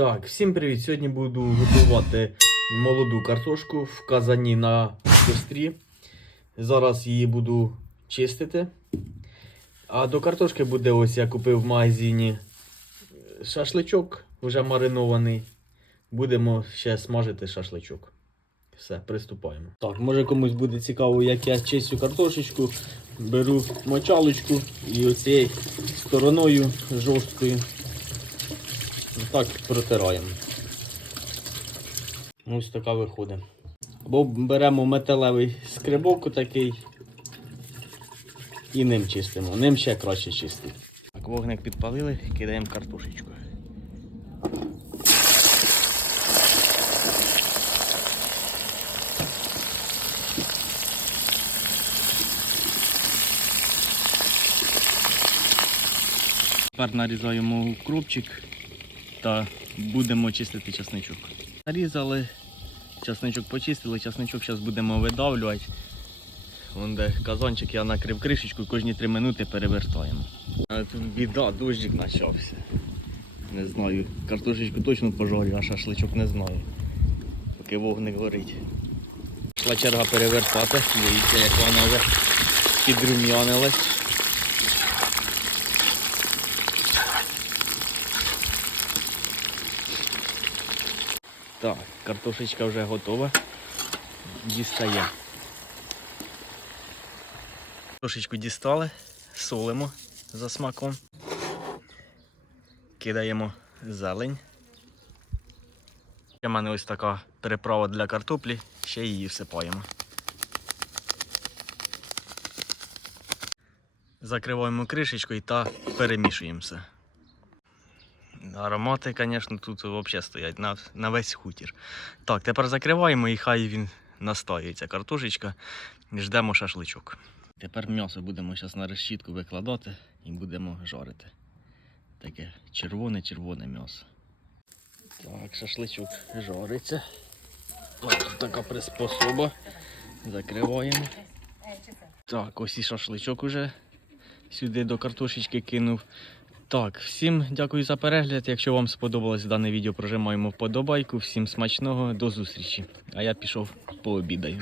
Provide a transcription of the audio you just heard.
Так, всім привіт! Сьогодні буду готувати молоду картошку в казані на кострі. Зараз її буду чистити. А до картошки буде ось я купив в магазині шашличок вже маринований. Будемо ще смажити шашличок. Все, приступаємо. Так, може комусь буде цікаво, як я чистю картошечку. Беру мочалочку і оцією стороною жорсткою. Так протираємо. Ось така виходить. Або беремо металевий скрибок такий і ним чистимо. Ним ще краще чистити. Так, вогник підпалили, кидаємо картошечку. Тепер нарізаємо укропчик та будемо чистити часничок. Нарізали, часничок почистили, часничок зараз будемо видавлювати. Вон де казанчик я накрив кришечку, кожні 3 минути перевертаємо. А тут біда, дощик почався. Не знаю, картошечку точно пожарю, а шашличок не знаю. Поки вогник горить. Пішла черга перевертати, дивіться, як вона вже підрум'янилась. Так, картошечка вже готова. Дістає. Картошечку дістали, солимо за смаком. Кидаємо зелень. У мене ось така переправа для картоплі, ще її всипаємо. Закриваємо кришечкою та перемішуємо все. Аромати, звісно, тут взагалі стоять на, на весь хутір. Так, тепер закриваємо і хай він настоюється. Картошечка. Ждемо шашличок. Тепер м'ясо будемо зараз на решітку викладати і будемо жарити. Таке червоне-червоне м'ясо. Так, шашличок жариться. Ось така приспособа. Закриваємо. Так, ось і шашличок уже сюди до картошечки кинув. Так, всім дякую за перегляд. Якщо вам сподобалось дане відео, прожимаємо вподобайку. Всім смачного, до зустрічі. А я пішов пообідаю.